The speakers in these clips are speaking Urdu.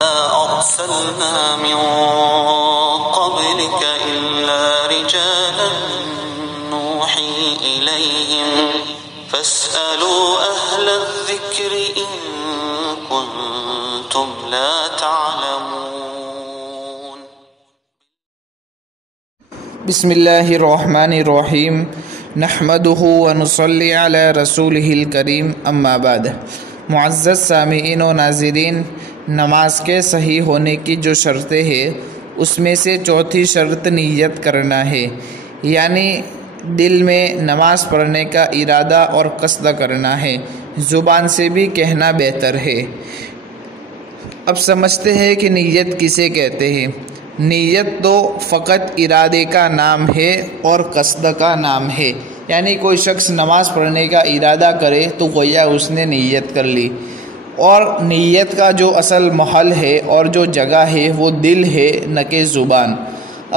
أرسلنا من قبلك إلا رجالا نوحي إليهم فاسألوا أهل الذكر إن كنتم لا تعلمون. بسم اللہ الرحمن الرحیم نحمدہ ونصلی علی رسولہ الکریم اما بعد. معزز سامعین و ناظرین، نماز کے صحیح ہونے کی جو شرطیں ہیں اس میں سے چوتھی شرط نیت کرنا ہے، یعنی دل میں نماز پڑھنے کا ارادہ اور قصد کرنا ہے، زبان سے بھی کہنا بہتر ہے. اب سمجھتے ہیں کہ نیت کسے کہتے ہیں. نیت تو فقط ارادے کا نام ہے اور قصد کا نام ہے، یعنی کوئی شخص نماز پڑھنے کا ارادہ کرے تو گویا اس نے نیت کر لی، اور نیت کا جو اصل محل ہے اور جو جگہ ہے وہ دل ہے نہ کہ زبان.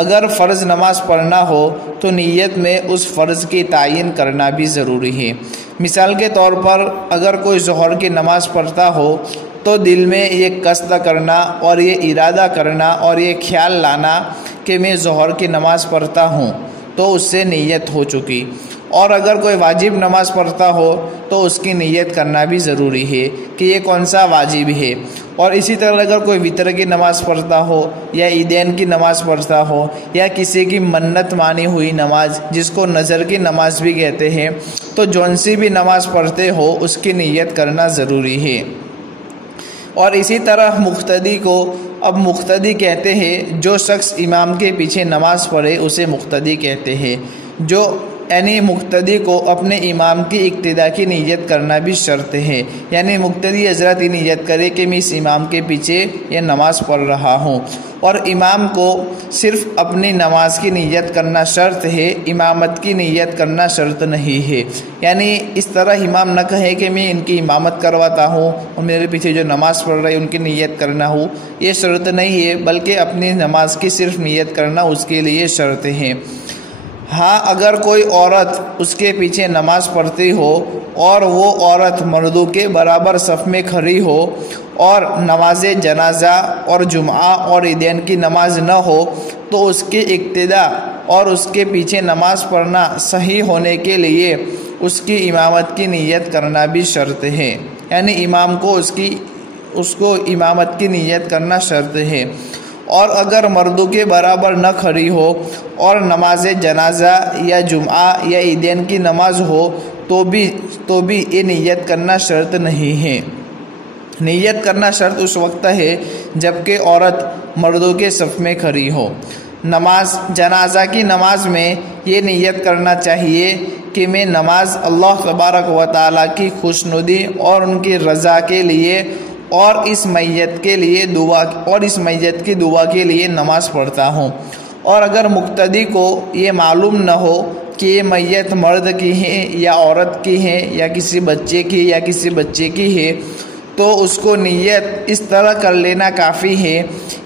اگر فرض نماز پڑھنا ہو تو نیت میں اس فرض کی تعین کرنا بھی ضروری ہے. مثال کے طور پر اگر کوئی ظہر کی نماز پڑھتا ہو تو دل میں یہ قصد کرنا اور یہ ارادہ کرنا اور یہ خیال لانا کہ میں ظہر کی نماز پڑھتا ہوں تو اس سے نیت ہو چکی. اور اگر کوئی واجب نماز پڑھتا ہو تو اس کی نیت کرنا بھی ضروری ہے کہ یہ کون سا واجب ہے. اور اسی طرح اگر کوئی وتر کی نماز پڑھتا ہو یا عیدین کی نماز پڑھتا ہو یا کسی کی منت مانی ہوئی نماز جس کو نظر کی نماز بھی کہتے ہیں، تو جون سی بھی نماز پڑھتے ہو اس کی نیت کرنا ضروری ہے. اور اسی طرح مقتدی کو اب مقتدی کہتے ہیں جو شخص امام کے پیچھے نماز پڑھے اسے مقتدی کہتے ہیں. جو یعنی مقتدی کو اپنے امام کی اقتداء کی نیت کرنا بھی شرط ہے، یعنی مقتدی حضرت یہ نیت کرے کہ میں اس امام کے پیچھے یہ نماز پڑھ رہا ہوں. اور امام کو صرف اپنی نماز کی نیت کرنا شرط ہے، امامت کی نیت کرنا شرط نہیں ہے. یعنی اس طرح امام نہ کہے کہ میں ان کی امامت کرواتا ہوں اور میرے پیچھے جو نماز پڑھ رہے ان کی نیت کرنا ہو، یہ شرط نہیں ہے، بلکہ اپنی نماز کی صرف نیت کرنا اس کے لیے شرط ہے. ہاں، اگر کوئی عورت اس کے پیچھے نماز پڑھتی ہو اور وہ عورت مردوں کے برابر صف میں کھڑی ہو اور نماز جنازہ اور جمعہ اور عیدین کی نماز نہ ہو تو اس کی اقتداء اور اس کے پیچھے نماز پڑھنا صحیح ہونے کے لیے اس کی امامت کی نیت کرنا بھی شرط ہے. یعنی امام کو اس کو امامت کی نیت کرنا شرط ہے. اور اگر مردوں کے برابر نہ کھڑی ہو اور نماز جنازہ یا جمعہ یا عیدین کی نماز ہو تو بھی یہ نیت کرنا شرط نہیں ہے. نیت کرنا شرط اس وقت ہے جبکہ عورت مردوں کے صف میں کھڑی ہو. نماز جنازہ کی نماز میں یہ نیت کرنا چاہیے کہ میں نماز اللہ تبارک و تعالیٰ کی خوشنودی اور ان کی رضا کے لیے اور اس میت کی دعا کے لیے نماز پڑھتا ہوں. اور اگر مقتدی کو یہ معلوم نہ ہو کہ یہ میت مرد کی ہے یا عورت کی ہے یا کسی بچے کی یا کسی بچے کی ہے تو اس کو نیت اس طرح کر لینا کافی ہے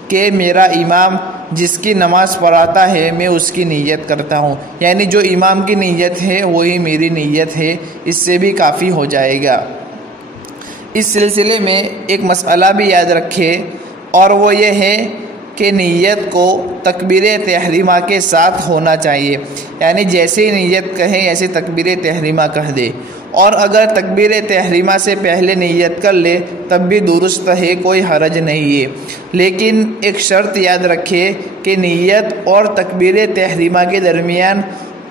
کہ میرا امام جس کی نماز پڑھاتا ہے میں اس کی نیت کرتا ہوں، یعنی جو امام کی نیت ہے وہی میری نیت ہے، اس سے بھی کافی ہو جائے گا. اس سلسلے میں ایک مسئلہ بھی یاد رکھے اور وہ یہ ہے کہ نیت کو تکبیر تحریمہ کے ساتھ ہونا چاہیے، یعنی جیسے نیت کہیں ایسے تکبیر تحریمہ کہہ دے. اور اگر تکبیر تحریمہ سے پہلے نیت کر لے تب بھی درست ہے، کوئی حرج نہیں ہے. لیکن ایک شرط یاد رکھے کہ نیت اور تکبیر تحریمہ کے درمیان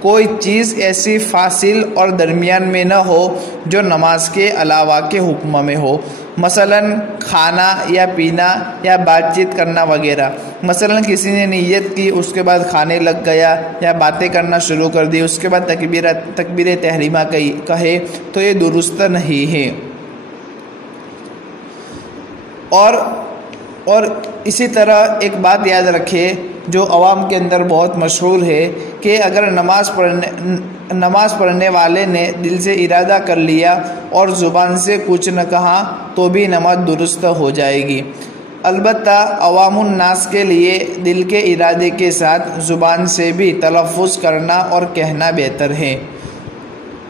کوئی چیز ایسی فاصل اور درمیان میں نہ ہو جو نماز کے علاوہ کے حکم میں ہو، مثلا کھانا یا پینا یا بات چیت کرنا وغیرہ. مثلا کسی نے نیت کی اس کے بعد کھانے لگ گیا یا باتیں کرنا شروع کر دی، اس کے بعد تکبیر تحریمہ کہے تو یہ درست نہیں ہے. اور اسی طرح ایک بات یاد رکھے جو عوام کے اندر بہت مشہور ہے کہ اگر نماز پڑھنے والے نے دل سے ارادہ کر لیا اور زبان سے کچھ نہ کہا تو بھی نماز درست ہو جائے گی. البتہ عوام الناس کے لیے دل کے ارادے کے ساتھ زبان سے بھی تلفظ کرنا اور کہنا بہتر ہے.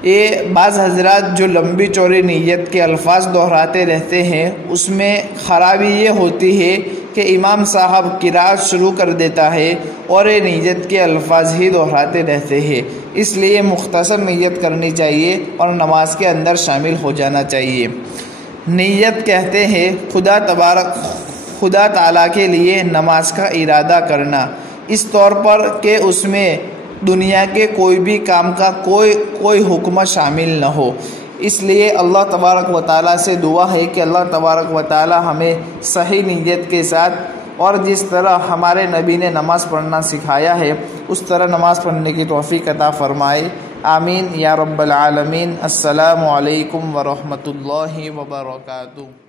یہ بعض حضرات جو لمبی چوڑی نیت کے الفاظ دہراتے رہتے ہیں، اس میں خرابی یہ ہوتی ہے کہ امام صاحب قرات شروع کر دیتا ہے اور یہ نیت کے الفاظ ہی دہراتے رہتے ہیں۔ اس لیے مختصر نیت کرنی چاہیے اور نماز کے اندر شامل ہو جانا چاہیے۔ نیت کہتے ہیں خدا تعالیٰ کے لیے نماز کا ارادہ کرنا، اس طور پر کہ اس میں دنیا کے کوئی بھی کام کا کوئی حکم شامل نہ ہو۔ اس لیے اللہ تبارک و تعالیٰ سے دعا ہے کہ اللہ تبارک و تعالیٰ ہمیں صحیح نیت کے ساتھ اور جس طرح ہمارے نبی نے نماز پڑھنا سکھایا ہے اس طرح نماز پڑھنے کی توفیق عطا فرمائے۔ آمین یا رب العالمین۔ السلام علیکم ورحمۃ اللہ وبرکاتہ۔